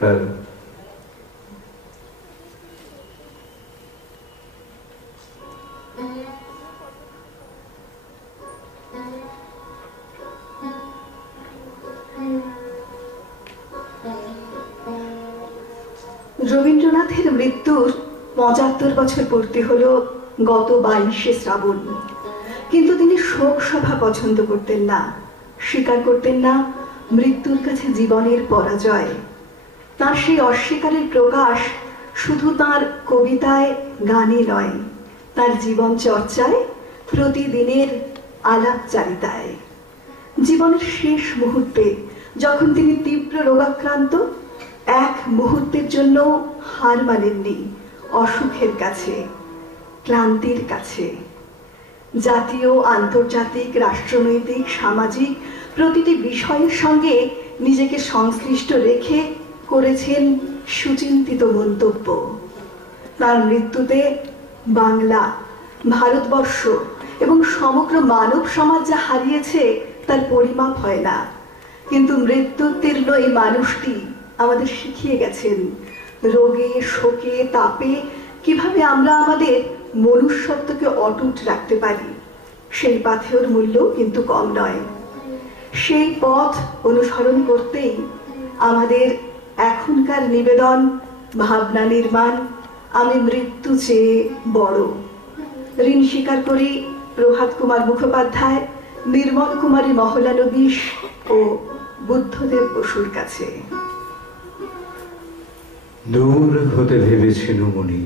রবীন্দ্রনাথের মৃত্যুর ৭৫ বছর পূর্তি হলো গত ২২শে শ্রাবণ। কিন্তু তিনি শোক সভা পছন্দ করতেন না, স্বীকার করতেন না মৃত্যুর কাছে জীবনের পরাজয়। তার সেই অস্বীকারের প্রকাশ শুধু তার কবিতায়, গানে নয়, তার জীবন চর্চায়, প্রতিদিনের আলাপচারিতায়। জীবনের শেষ মুহূর্তে যখন তিনি তীব্র রোগাক্রান্ত, এক মুহূর্তের জন্য হার মানেননি অসুখের কাছে, ক্লান্তির কাছে। জাতীয়, আন্তর্জাতিক, রাষ্ট্রনৈতিক, সামাজিক প্রতিটি বিষয়ের সঙ্গে নিজেকে সংশ্লিষ্ট রেখে করেছেন সুচিন্তিত মন্তব্য। তার মৃত্যুতে বাংলা, ভারতবর্ষ এবং সমগ্র মানব সমাজ যা হারিয়েছে তার পরিমাপ হয় না। কিন্তু মৃত্যুতীর্ণ এই মানুষটি আমাদের শিখিয়ে গেছেন রোগে, শোকে, তাপে কিভাবে আমরা আমাদের মনুষ্যত্বকে অটুট রাখতে পারি। সেই পাথেয়র মূল্য কিন্তু কম নয়। সেই পথ অনুসরণ করতেই আমাদের এখনকার নিবেদন, ভাবনা নির্মাণ, আমি মৃত্যু চেয়ে বড়। ঋণ স্বীকার করি প্রভাত কুমার মুখোপাধ্যায়, নির্মল কুমারী মহলানবিশ ও বুদ্ধদেব বসুর কাছে। দূর হতে ভেবেছিল মনি,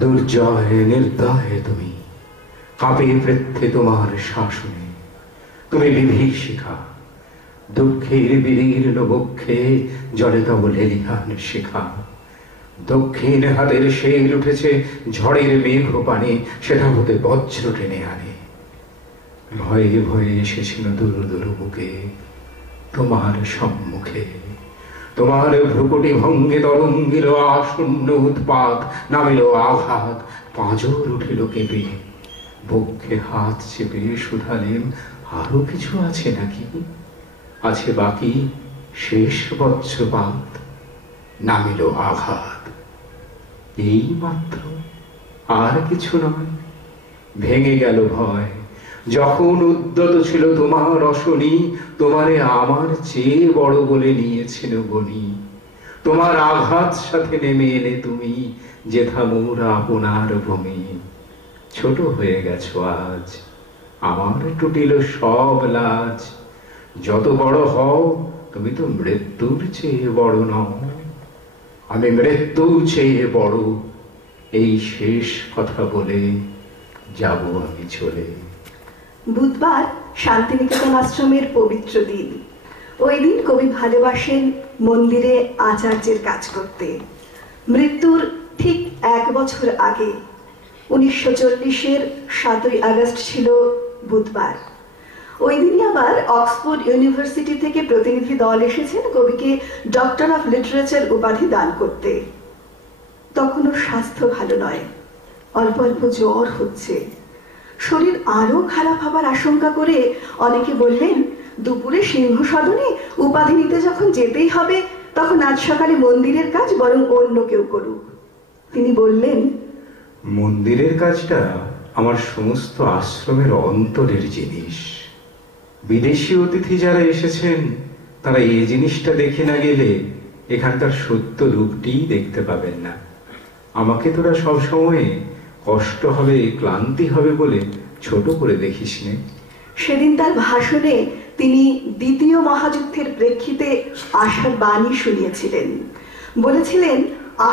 দুর্জয় নির্দয় তুমি, কাঁপে পৃথ্বী তোমার শাসনে। তুমি বিভীষিকা, দুঃখের বিদীর্ণ বক্ষে জলে তব লেলিহান শিখা। দক্ষিণ হাতের শেল উঠেছে ঝড়ের মেঘ পানে, সেটা হতে বজ্র টেনে আনে। ভয়ে ভয়ে এসেছিল দূর দূর বুকে তোমার সম্মুখে। তোমার ভ্রুকুটি ভঙ্গে তরঙ্গিল আসন্ন উৎপাত, নামিল আঘাত, পাঁজর উঠিল কেঁপে। বক্ষে হাত চেপে শুধালেন, আরো কিছু আছে নাকি? আছে বাকি শেষ বজ্রপাত, নামিল আঘাত। এই মাত্র, আর কিছু নয়। ভেঙে গেল ভয় যখন উদ্যত ছিল তোমার রসনী। তোমারে আমার চেয়ে বড় বলে নিয়েছিল গণি। তোমার আঘাত সাথে নেমে এলে তুমি, যেথা মোর আপনার ভূমি। ছোট হয়ে গেছো আজ, আমার টুটিল সব লাজ। যত বড় হও তুমি তো মৃত্যুর চেয়ে বড় নও। আমি মৃত্যু চেয়ে বড়, এই শেষ কথা বলে যাব আমি চলে। বুধবার শান্তিনিকেতন আশ্রমের পবিত্র দিন। ওই দিন কবি ভালোবাসেন মন্দিরে আচার্যের কাজ করতে। মৃত্যুর ঠিক 1 বছর আগে 1940-এর 7ই আগস্ট ছিল বুধবার। ওই দিনই আবার অক্সফোর্ড ইউনিভার্সিটি থেকে প্রতিনিধি দল এসেছেন কবিকে ডক্টর অফ লিটারেচার উপাধি দান করতে। তখনও স্বাস্থ্য ভালো নয়, অল্প অল্প জ্বর হচ্ছে। শরীর আরো খারাপ হবার আশঙ্কা করে অনেকে বললেন, দুপুরে সিংহ সদনে উপাধি নিতে যখন যেতেই হবে, তখন আজ সকালে মন্দিরের কাজ বরং অন্য কেউ করুক। তিনি বললেন, মন্দিরের কাজটা আমার সমস্ত আশ্রমের অন্তরের জিনিস। বিদেশি অতিথি যারা এসেছেন তারা এই জিনিসটা দেখে না গেলে এখানকার সত্য রূপটিই দেখতে পাবেন না। আমাকে তোরা সবসময় কষ্ট হবে, ক্লান্তি হবে বলে ছোট করে দেখিস নে। সেদিন তার ভাষণে তিনি দ্বিতীয় মহাযুদ্ধের প্রেক্ষিতে আশার বাণী শুনিয়েছিলেন। বলেছিলেন,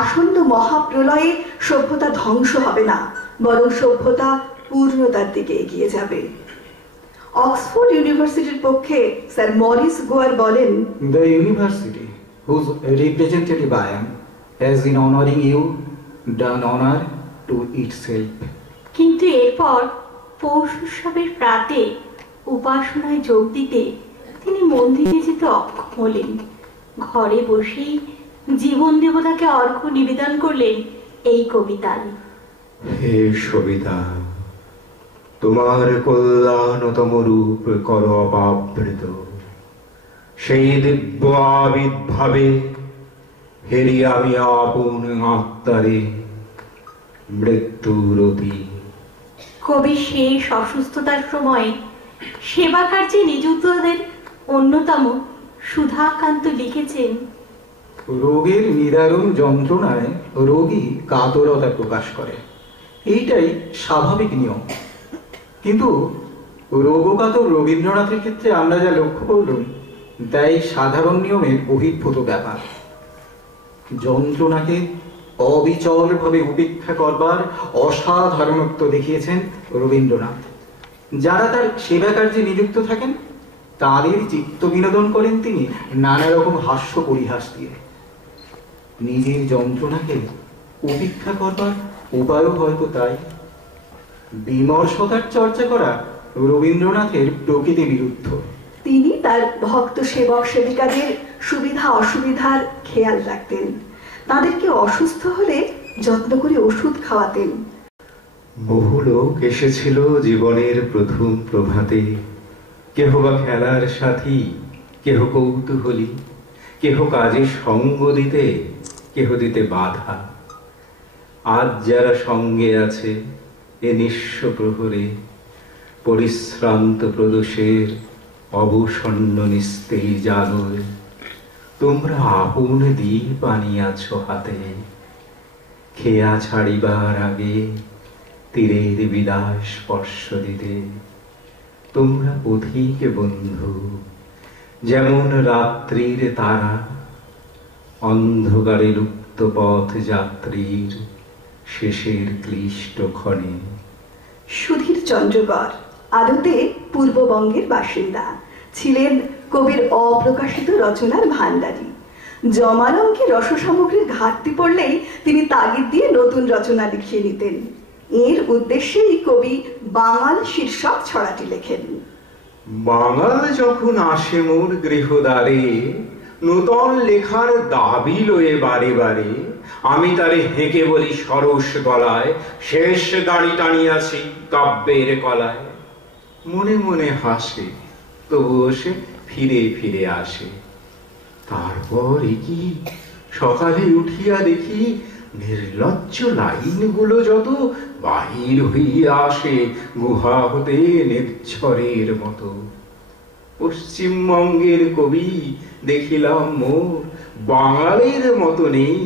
আসন্ন মহাপ্রলয়ে সভ্যতা ধ্বংস হবে না, বরং সভ্যতা পূর্ণতার দিকে এগিয়ে যাবে। অক্সফোর্ড ইউনিভার্সিটির পক্ষে স্যার মরিস গোয়ার বলেন, The university, whose representative I am, has in honoring you done honor to itself. কিন্তু এরপর পৌষ উৎসবের প্রাতে উপাসনায় যোগ দিতে তিনি মন্দিরে যেতে অক্ষম হলেন। ঘরে বসেই জীবন দেবতাকে অর্ঘ্য নিবেদন করলেন এই কবিতায়। হে সবিতা, তোমার কল্যাণতম রূপ কর অপাবৃত। সেই দিব্য আবির্ভাবে হেরি আমি আপন আত্মারে মৃত্যুর অতি। কবি শেষ অসুস্থতার সময় সেবা কার্যে নিযুক্তদের অন্যতম সুধাকান্ত লিখেছেন, রোগের নিদারুণ যন্ত্রণায় রোগী কাতরতা প্রকাশ করে, এইটাই স্বাভাবিক নিয়ম। কিন্তু রোগকাতর রবীন্দ্রনাথের ক্ষেত্রে আমরা যা লক্ষ্য করলাম তাই সাধারণ নিয়মের বহির্ভূত ব্যাপার। যন্ত্রণাকে অবিচলভাবে উপেক্ষা করবার অসাধারণত্ব দেখিয়েছেন রবীন্দ্রনাথ। যারা তার সেবা কার্যে নিযুক্ত থাকেন তাদের চিত্ত বিনোদন করেন তিনি নানা রকম হাস্য পরিহাস দিয়ে। নিজের যন্ত্রণাকে উপেক্ষা করবার উপায়ও হয়তো তাই। বিমর্ষতার চর্চা করা রবীন্দ্রনাথের প্রকৃতি বিরুদ্ধ। তিনি তার ভক্ত সেবক সেবিকাদের সুবিধা অসুবিধার খেয়াল রাখতেন, তাদেরকে অসুস্থ হলে যত্ন করে ওষুধ খাওয়াতেন। বহু লোক এসেছিল জীবনের প্রথম প্রভাতে, কেহ বা খেলার সাথী, কেহ কৌতূহলী, কেহ কাজে সঙ্গ দিতে, কেহ দিতে বাধা। আজ যারা সঙ্গে আছে এ নিঃস্ব প্রহরে, পরিশ্রান্ত প্রদোষের অবসন্ন নিস্তেজ আলোয়, তোমরা আপন দ্বীপ আনিয়াছ হাতে। খেয়া ছাড়িবার আগে তীরের বিদায় স্পর্শ দিতে, তোমরা পথিক বন্ধু যেমন রাত্রির তারা, অন্ধকারে লুপ্ত পথ যাত্রীর শেষের ক্লিষ্ট ক্ষণে। সুধীর চন্দ্রগড় আদতে পূর্ববঙ্গের বাসিন্দা, ছিলেন কবির অপ্রকাশিত রচনার ভান্ডারী। জমালঙ্কে রস সামগ্রীর ঘাটতি পড়লেই তিনি তাগিদ দিয়ে নতুন রচনা লিখিয়ে নিতেন। এর উদ্দেশ্যেই কবি বাঙাল শীর্ষক ছড়াটি লেখেন। বাঙাল যখন আসে মোর গৃহদ্বারে, নূতন লেখার দাবি লয়ে বারে বারে, আমি তারে হেঁকে বলি সরস গলায়, শেষ দাড়ি টানিয়াছি কাব্যের কলায়। মনে মনে হাসে, তবুও সে ফিরে ফিরে আসে। তারপর কি সকালে উঠিয়া দেখি নির্লজ্জ লাইনগুলো যত বাহির হইয়া আসে গুহা হতে নির্ঝরের মতো। পশ্চিমবঙ্গের কবি দেখিলাম মোর বাঙালির মতো নেই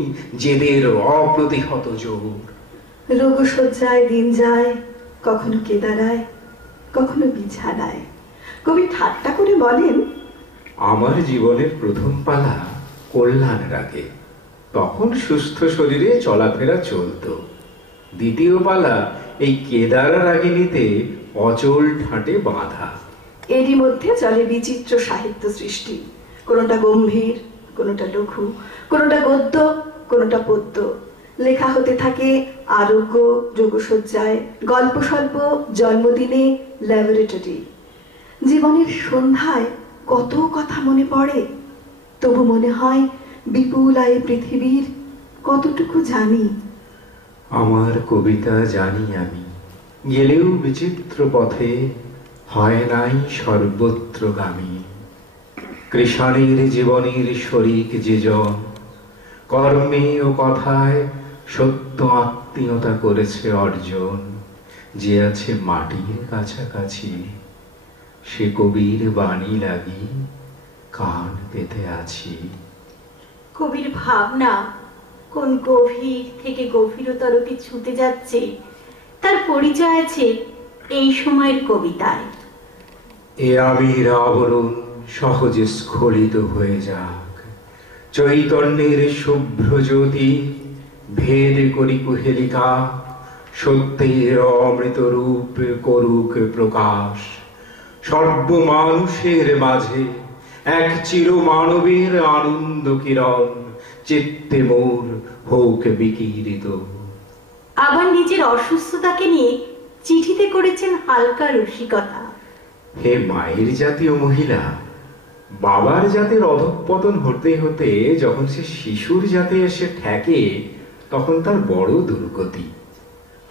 জেদের অপ্রতিহত জোর। রোগশয্যায় দিন যায়, কখনো কেদারায়, কখনো বিছানায়। কবি ঠাট্টা করে বলেন, আমার জীবনের প্রথম পালা কল্যাণ রাগে, তখন সুস্থ শরীরে চলাফেরা চলত। দ্বিতীয় পালা এই কেদারা রাগিনীতে অচল ঠাঁটে বাঁধা। এরই মধ্যে চলে বিচিত্র সাহিত্য সৃষ্টি, কোনোটা গম্ভীর, কোনোটা লঘু, কোনোটা গদ্য, কোনোটা পদ্য। লেখা হতে থাকে আরোগ্য, যোগসজ্জায়, গল্প স্বল্প, জন্মদিনে, ল্যাবরেটরি। জীবনের সন্ধ্যায় কত কথা মনে পড়ে, তবু মনে হয় বিপুল আয়ে পৃথিবীর কতটুকু জানি। আমার কবিতা জানি আমি, গেলেও বিচিত্র পথে, হয় নাই সর্বত্রগামী। কৃষাণের জীবনের শরিক যে জন, কর্মে ও কথায় সত্য আত্মীয়তা করেছে অর্জন, যে আছে মাটির কাছাকাছি, সে কবির বাণী লাগি কান পেতে আছি। কবির ভাবনা কোন গভীর থেকে গভীরতরকে ছুটে যাচ্ছে তার পরিচয় আছে এই সময়ের কবিতায়। এ আবির আবরণ সহজে স্খলিত হয়ে যাক, চৈতন্যের শুভ্র জ্যোতি ভেদ করি কুহেলিকা, সত্যের অমৃত রূপ করুক প্রকাশ। সর্বমানুষের মাঝে এক চির মানবের আনন্দ কিরণ, চিত্তে মোর হোক বিকিরিত। আবার নিজের অসুস্থতাকে নিয়ে চিঠিতে করেছেন হালকা রসিকতা। হে মায়ের জাতীয় মহিলা, বাবার জাতের অধঃপতন হতে হতে যখন সে শিশুর জাতে এসে ঠেকে, তখন তার বড় দুর্গতি।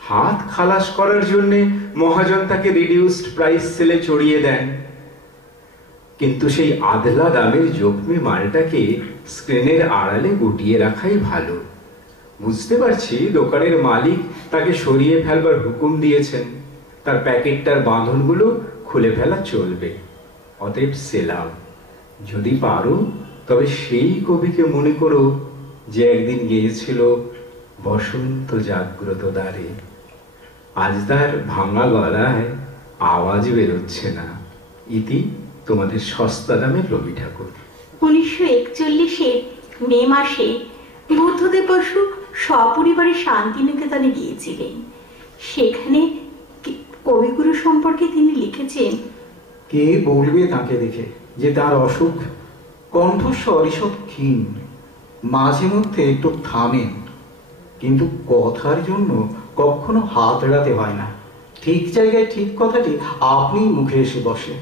হাত খালাস করার জন্য মহাজন তাকে রিডিউসড প্রাইস সেলে চড়িয়ে দেন। কিন্তু সেই আধলা দামের জখমি মালটাকে স্ক্রিনের আড়ালে গুটিয়ে রাখাই ভালো। বুঝতে পারছি দোকানের মালিক তাকে সরিয়ে ফেলবার হুকুম দিয়েছেন, তার প্যাকেটটার বাঁধনগুলো খুলে ফেলা চলবে। অতএব সেলাম, যদি পারো তবে সেই কবিকে মনে করো যে একদিন গিয়েছিল বসন্ত জাগ্রত দ্বারে। আজ তার ভাঙা গলায় আওয়াজ বেরোচ্ছে না। ইতি তোমাদের সস্তা দামের রবি ঠাকুর। 1941-এর মে মাসে বুদ্ধদেব বসু সপরিবারে শান্তিনিকেতনে গিয়েছিলেন। সেখানে কবিগুরু সম্পর্কে তিনি লিখেছেন, কে বলবে তাকে দেখে যে তার অসুখ? কণ্ঠস্বর ঈষৎ ক্ষীণ, মাঝে মধ্যে একটু থামেন, কিন্তু কথার জন্য কখনো হাত এড়াতে হয় না। ঠিক জায়গায় ঠিক কথাটি আপনি মুখে এসে বসে।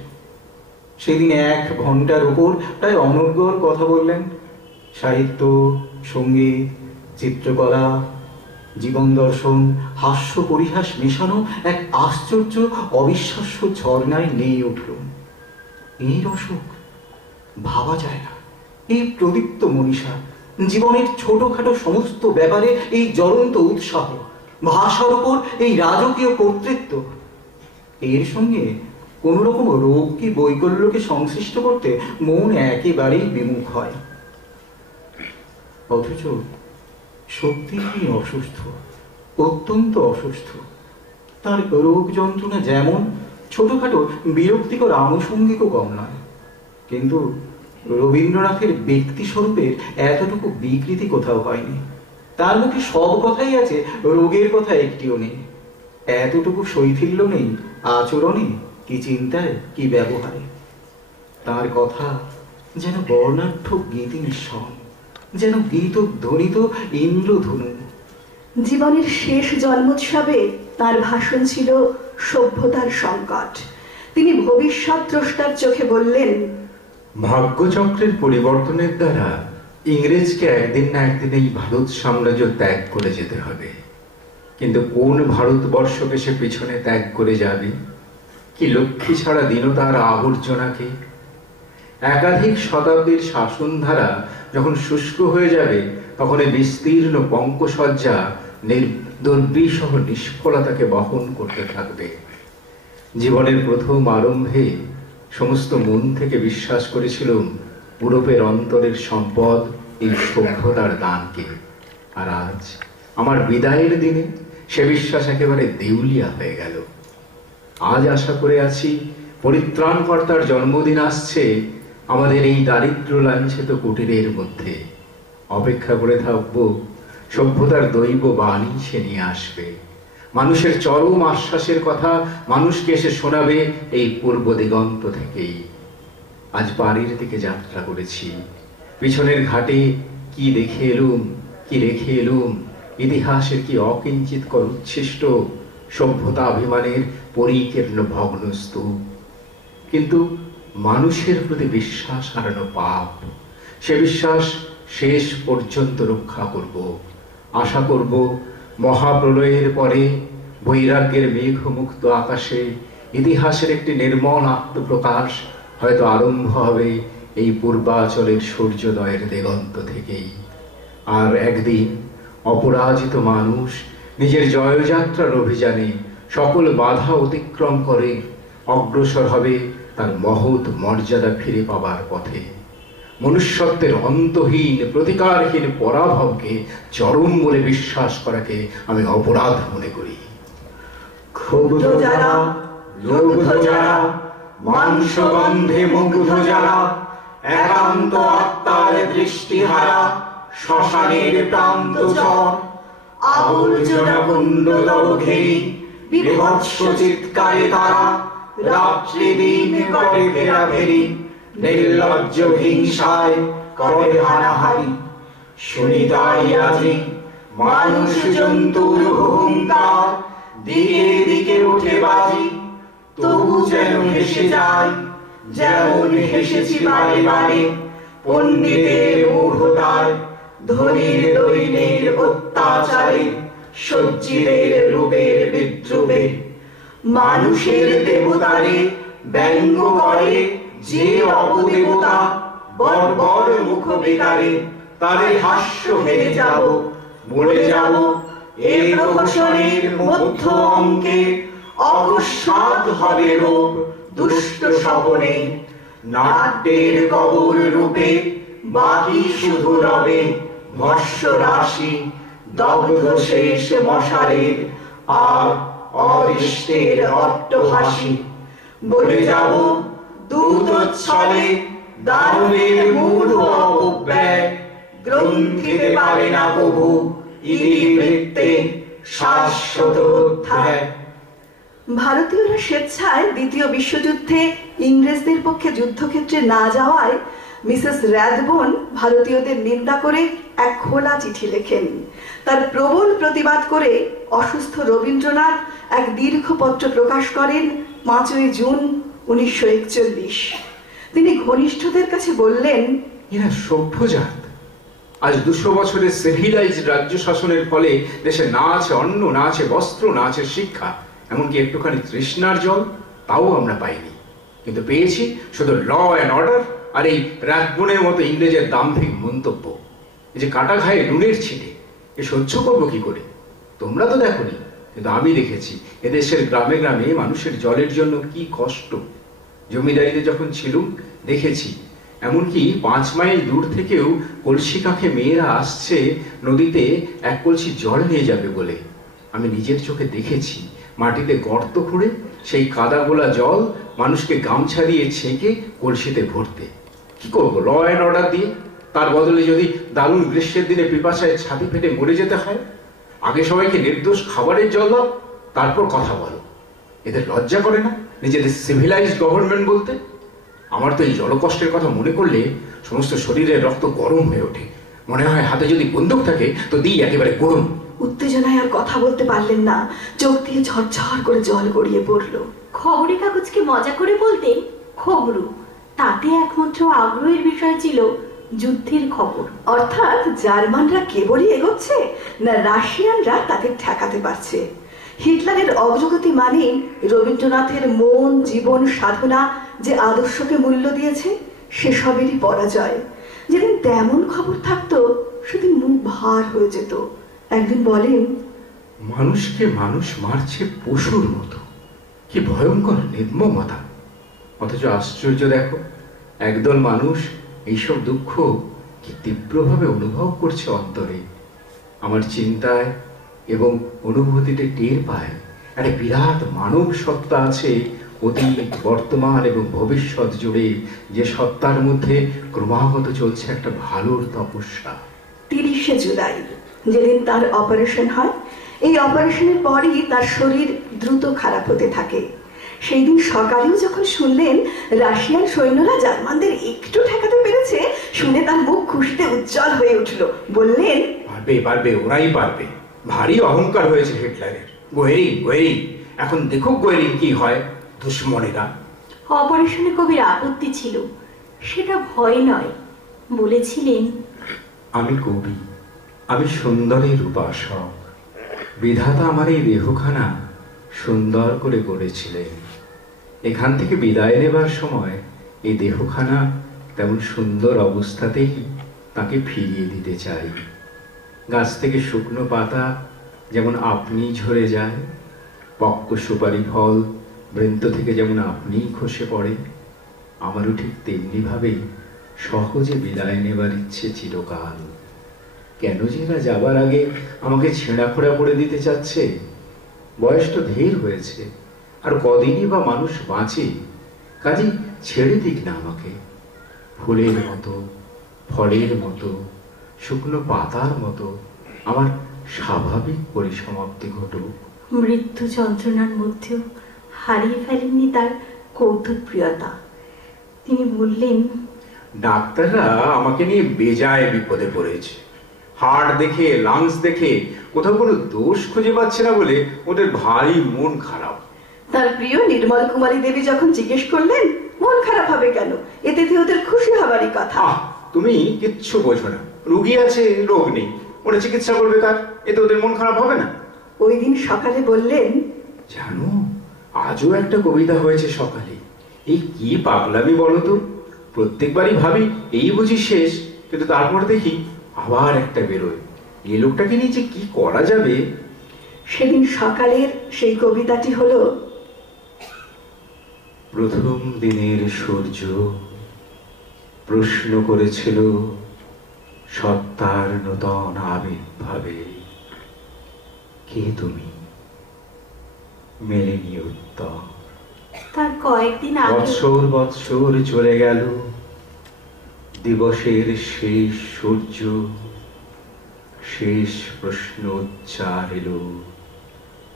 সেদিন 1 ঘন্টার উপর প্রায় অনর্গল কথা বললেন। সাহিত্য, সঙ্গীত, চিত্রকলা, জীবন দর্শন, হাস্য পরিহাস মেশানো এক আশ্চর্য অবিশ্বাস্য ঝর্ণায় নেই উঠল। এই অসুখ ভাবা যায় না। এই প্রদীপ্ত মনীষা, জীবনের ছোটখাটো সমস্ত ব্যাপারে এই জ্বলন্ত উৎসাহ, ভাষার উপর এই রাজকীয় কর্তৃত্ব, এর সঙ্গে কোন রকম রোগ কি বৈকল্যকে সংশ্লিষ্ট করতে মন একেবারেই বিমুখ হয়। অথচ সত্যি তিনি অসুস্থ, অত্যন্ত অসুস্থ। তার রোগ যন্ত্রণা যেমন ছোটখাটো বিরক্তিকর আনুষঙ্গিকও কম নয়, কিন্তু রবীন্দ্রনাথের ব্যক্তি স্বরূপের এতটুকু বিকৃতি কোথাও হয়নি। তার মুখে সব কথাই আছে, রোগের কথা একটিও নেই। এতটুকু শৈথিল্য নেই আচরণে, কি চিন্তায়, কি ব্যবহারে। তার কথা যেন বর্ণাঢ্য গীতির স্বর, যেন গীত ধ্বনিত ইন্দ্রধনু। জীবনের শেষ জন্মোৎসবে তার ভাষণ ছিল সভ্যতার সংকট। তিনি ভবিষ্যৎ দ্রষ্টার চোখে বললেন, ভাগ্যচক্রের পরিবর্তনের দ্বারা ইংরেজকে একদিন না একদিন এই ভারত সাম্রাজ্য ত্যাগ করে যেতে হবে। কিন্তু কোন ভারতবর্ষকে সে পিছনে ত্যাগ করে যাবে? কি লক্ষ্মী ছাড়া দীনতার আবর্জনাকে? একাধিক শতাব্দীর শাসনধারা যখন শুষ্ক হয়ে যাবে, তখন এই বিস্তীর্ণ পঙ্কসজ্জা দুর্বিষহ নিষ্ফলতাকে বহন করতে থাকবে। জীবনের প্রথম আরম্ভে সমস্ত মন থেকে বিশ্বাস করেছিলাম ইউরোপের অন্তরের সম্পদ এই সভ্যতার দানকে। আর আজ আমার বিদায়ের দিনে সে বিশ্বাস একেবারে দেউলিয়া হয়ে গেল। আজ আশা করে আছি পরিত্রাণকর্তার জন্মদিন আসছে আমাদের এই দারিদ্র লাঞ্ছিত কুটিরের মধ্যে। অপেক্ষা করে থাকবো সভ্যতার দৈব বাণী সে নিয়ে আসবে। মানুষের চরম আশ্বাসের কথা মানুষকে এসে শোনাবে এই পূর্ব দিগন্ত থেকেই। আজ বাড়ির দিকে যাত্রা করেছি, পিছনের ঘাটে কি দেখে এলুম, কি রেখে এলুম, ইতিহাসের কি অকিঞ্চিতকর উচ্ছিষ্ট, সভ্যতা অভিমানের পরিকীর্ণ ভগ্ন স্তূপ। কিন্তু মানুষের প্রতি বিশ্বাস হারানো পাপ। সে বিশ্বাস শেষ পর্যন্ত রক্ষা করব। আশা করব মহাপ্রলয়ের পরে বৈরাগ্যের মেঘমুক্ত আকাশে ইতিহাসের একটি নির্মল আত্মপ্রকাশ হয়তো আরম্ভ হবে এই পূর্বাচলের সূর্যোদয়ের দিগন্ত থেকেই। আর একদিন অপরাজিত মানুষ নিজের জয়যাত্রার অভিযানে সকল বাধা অতিক্রম করে অগ্রসর হবে তার মহৎ মর্যাদা ফিরে পাবার পথে। মনুষ্যত্বের অন্তহীন প্রতিকারহীন পরাভবকে চরম বলে বিশ্বাস করাকে আমি অপরাধ মনে করি। ক্ষুব্ধ যারা, লুব্ধ যারা, মাংসগন্ধে মুগ্ধ যারা, একান্ত আত্মার দৃষ্টিহারা, শ্মশানের প্রান্ত চর, আবর্জনা কুণ্ড তব ঘেরি, বিভৎস চিৎকারে তারা রাত্রি দিন করে ফেরাফেরি, নির্লজ্জ হিংসায় করে হানাহানি। শুনি তাই আজি মানুষ জন্তুর হুঙ্কার, দিকে দিকে উঠে বাজি, তবু যেন হেসে যায় যেমন হেসেছি বারে বারে। পণ্ডিতের মূঢ়তায়, ধনীর দৈন্যের অত্যাচারে, সজ্জিতের রূপের বিদ্রুপে, মানুষের দেবতারে ব্যঙ্গ করে যে অবদেবতা বর্বর মুখ বেকারে, তাদের হাস্য হেরে যাব, বলে যাব এ প্রহসনের মধ্য অঙ্কে অকস্মাৎ হবে রূপ দুষ্ট স্বপনে, নাট্যের কবর রূপে বাকি শুধু রবে ভস্য রাশি, দগ্ধ শেষ মশালের আর অদৃষ্টের অট্টহাসি। বলে যাব দূতচ্ছলে দানবের মূঢ় অপব্যয়, গ্রন্থিতে পারে না কভু ইতিবৃত্তে শাশ্বত অধ্যায়। ভারতীয়রা স্বেচ্ছায় দ্বিতীয় বিশ্বযুদ্ধে ইংরেজদের পক্ষে যুদ্ধক্ষেত্রে না যাওয়ায় মিসেস র্যাদবোন ভারতীয়দের নিন্দা করে এক খোলা চিঠি লেখেন। তার প্রবল প্রতিবাদ করে অসুস্থ রবীন্দ্রনাথ এক দীর্ঘ পত্র প্রকাশ করেন 5ই জুন 1941। তিনি ঘনিষ্ঠদের কাছে বললেন, এরা সভ্যজাত। আজ 200 বছরের সিভিলাইজড রাজ্য শাসনের ফলে দেশে না আছে অন্ন, না আছে বস্ত্র, না আছে শিক্ষা, এমনকি একটুখানি তৃষ্ণার জল তাও আমরা পাইনি। কিন্তু পেয়েছি শুধু ল অ্যান্ড অর্ডার আর এই রাজবনের মতো ইংরেজের দাম্ভিক মন্তব্য। এই যে কাটা ঘায়ে নুনের ছিটে, এ সহ্য করবো কি করে? তোমরা তো দেখোনি, কিন্তু আমি দেখেছি এদেশের গ্রামে গ্রামে মানুষের জলের জন্য কি কষ্ট। জমিদারিতে যখন ছিলুম দেখেছি, এমনকি 5 মাইল দূর থেকেও কলসি কাঁখে মেয়েরা আসছে নদীতে 1 কলসি জল নিয়ে যাবে বলে। আমি নিজের চোখে দেখেছি মাটিতে গর্ত খুঁড়ে সেই কাদা গোলা জল মানুষকে গামছা দিয়ে ছেঁকে কলসিতে ভরতে। কি করবো ল অ্যান্ড অর্ডার দিয়ে? তার বদলে যদি দারুণ গ্রীষ্মের দিনে পিপাসায় ছাতি ফেটে মরে যেতে হয়, আগে সবাইকে নির্দোষ খাবারের জল দাও, তারপর কথা বলো। এদের লজ্জা করে না নিজেদের সিভিলাইজড গভর্নমেন্ট বলতে? আমার তো এই জলকষ্টের কথা মনে করলে সমস্ত শরীরের রক্ত গরম হয়ে ওঠে। মনে হয় হাতে যদি বন্দুক থাকে তো দিই একেবারে গরম। উত্তেজনায় আর কথা বলতে পারলেন না, চোখ দিয়ে ঝরঝর করে জল গড়িয়ে পড়ল। খবরের কাগজকে মজা করে বলতেন খবরু। তাতে একমাত্র আগ্রহের বিষয় ছিল যুদ্ধের খবর। অর্থাৎ জার্মানরা কেবলই এগোচ্ছে না রাশিয়ানরা তাদের ঠেকাতে পারছে। হিটলারের অগ্রগতি মানে রবীন্দ্রনাথের মন, জীবন, সাধনা যে আদর্শকে মূল্য দিয়েছে সেসবেরই পরাজয়। যেদিন তেমন খবর থাকতো সেদিন মুখ ভার হয়ে যেত। একদিন বলেন, মানুষকে মানুষ মারছে পশুর মতো, কি ভয়ঙ্কর নির্মমতা। অথচ আশ্চর্য দেখো, একদল মানুষ এইসব দুঃখ কি তীব্রভাবে অনুভব করছে অন্তরে। আমার চিন্তায় এবং অনুভূতিতে টের পায় একটা বিরাট মানব সত্তা আছে অতীত, বর্তমান এবং ভবিষ্যৎ জুড়ে, যে সত্তার মধ্যে ক্রমাগত চলছে একটা ভালোর তপস্যা। 30শে জুলাই যেদিন তার অপারেশন হয়, এই অপারেশনের পরই তার শরীর দ্রুত খারাপ হতে থাকে। সেই দিন সকালেও যখন শুনলেন রাশিয়ান সৈন্যরা জার্মানদের একটু ঠেকাতে পেরেছে, শুনে তার মুখ খুশিতে উজ্জ্বল হয়ে উঠল। বললেন, পারবে পারবে, ওরাই পারবে। ভারী অহংকার হয়েছে হিটলারের। গোয়েরিং গোয়েরিং, এখন দেখো গোয়েরিং কি হয়। দুশ্মনেরা। অপারেশনে কবির আপত্তি ছিল, সেটা ভয় নয়। বলেছিলেন, আমি কবি, আমি সুন্দরের উপাসক। বিধাতা আমার এই দেহখানা সুন্দর করে গড়েছিলেন। এখান থেকে বিদায় নেবার সময় এই দেহখানা তেমন সুন্দর অবস্থাতেই তাকে ফিরিয়ে দিতে চাই। গাছ থেকে শুকনো পাতা যেমন আপনি ঝরে যায়, পক্ক সুপারি ফল বৃন্ত থেকে যেমন আপনি খসে পড়ে, আমারও ঠিক তেমনি ভাবেই সহজে বিদায় নেবার ইচ্ছে চিরকাল। কেন যে না যাবার আগে আমাকে ছেঁড়া খোড়া করে দিতে চাচ্ছে? বয়স তো ঢের হয়েছে, আর কদিনই বা মানুষ বাঁচে। কাজেই ছেড়ে দিক না আমাকে। ফুলের মতো, ফলের মতো, শুকনো পাতার মতো আমার স্বাভাবিক পরিসমাপ্তি ঘটুক। মৃত্যু যন্ত্রণার মধ্যেও হারিয়ে ফেলেননি তার কৌতুক প্রিয়তা। তিনি বললেন, ডাক্তাররা আমাকে নিয়ে বেজায় বিপদে পড়েছে। হার্ট দেখে, লাংস দেখে কোথাও কোনো দোষ খুঁজে পাচ্ছে না বলে ওদের ভারী মন খারাপ। তার প্রিয় নির্মল কুমারী দেবী যখন জিজ্ঞেস করলেন মন খারাপ হবে কেন, এতে ওদের খুশি হবারই কথা। তুমি কিচ্ছু বোঝো না। রোগী আছে, রোগ নেই, ওরা চিকিৎসা করবে কার? এতে ওদের মন খারাপ হবে না? ওই দিন সকালে বললেন, জানো, আজও একটা কবিতা হয়েছে সকালে। এই কি পাগলামি বলো তো, প্রত্যেকবারই ভাবি এই বুঝি শেষ, কিন্তু তারপর দেখি আবার একটা বেরোয়। এই লোকটাকে নিয়ে যে কি করা যাবে। সেদিন সকালের সেই কবিতাটি হলো: প্রথম দিনের সূর্য প্রশ্ন করেছিল সত্তার নূতন আবির্ভাবে, কে তুমি? মেলেনি উত্তর। তার কয়েকদিন আগে বৎসর বৎসর চলে গেল, দিবসের শেষ সূর্য, শেষ প্রশ্ন উচ্চার এলো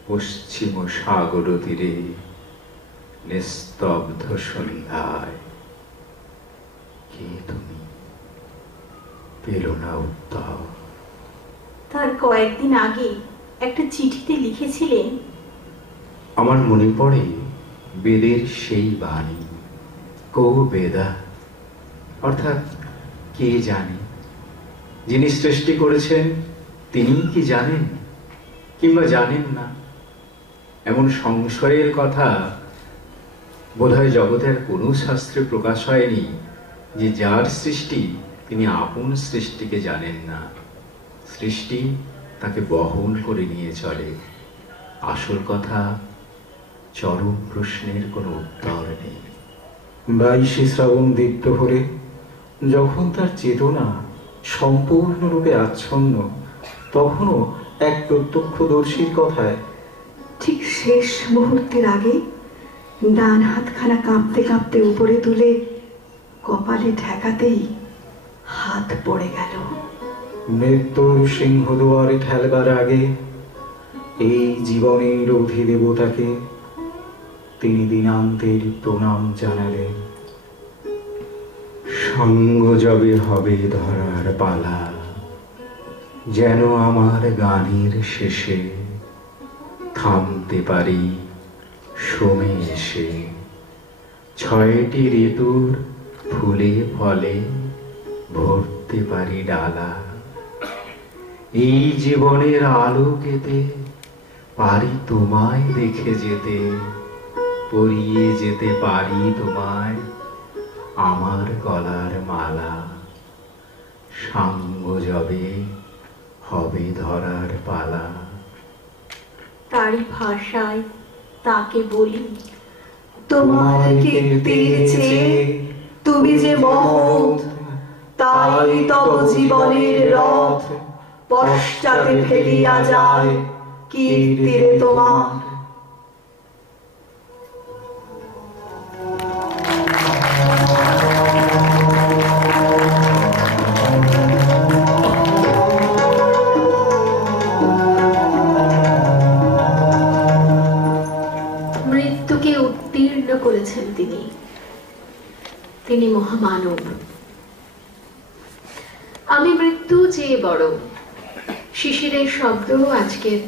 পশ্চিম সাগর তীরে নিস্তব্ধ সন্ধ্যায়, কে তুমি? পেল না উত্তর। তার কয়েকদিন আগে একটা চিঠিতে লিখেছিলেন: আমার মনে পড়ে বেদের সেই বাণী, কো বেদা, অর্থাৎ কে জানে। যিনি সৃষ্টি করেছেন তিনি কি জানেন, কিংবা জানেন না? এমন সংশয়ের কথা বোধহয় জগতের কোনো শাস্ত্রে প্রকাশ হয়নি যে যার সৃষ্টি তিনি আপন সৃষ্টিকে জানেন না। সৃষ্টি তাকে বহন করে নিয়ে চলে। আসল কথা, চরম প্রশ্নের কোনো উত্তর নেই। 22শে শ্রাবণ দ্বীপ্রহরে যখন তার চেতনা সম্পূর্ণরূপে আচ্ছন্ন, তখনও এক প্রত্যক্ষদর্শীর কথায় ঠিক শেষ মুহূর্তের আগে ডান হাতখানা কাঁপতে কাঁপতে উপরে তুলে কপালে ঠেকাতেই হাত পড়ে গেল। মৃত্যুর সিংহদুয়ারে ঠেলবার আগে এই জীবনের অধিদেবতাকে তিনি দিনান্তের প্রণাম জানালেন। সঙ্গ যবে হবে ধরার পালা, যেন আমার গানের শেষে থামতে পারি সমে এসে, 6টি ঋতুর ফুলে ফলে ভরতে পারি ডালা। এই জীবনের আলোকেতে পারি তোমায় দেখে যেতে, পরিয়ে যেতে পারি তোমায় আমার গলার মালা। সাঙ্গ যবে হবে ধরার পালা। তারই ভাষায় তাকে বলি: তোমার কীর্তির চেয়ে তুমি যে মহৎ, তাই তব জীবনের রথ পশ্চাতে ফেলিয়া যায় কীর্তিরে তোমার। মৃত্যুকে উত্তীর্ণ করেছেন তিনি। তিনি মহামানব। আমি মৃত্যু চেয়ে বড়, শিশিরের শব্দ আজকের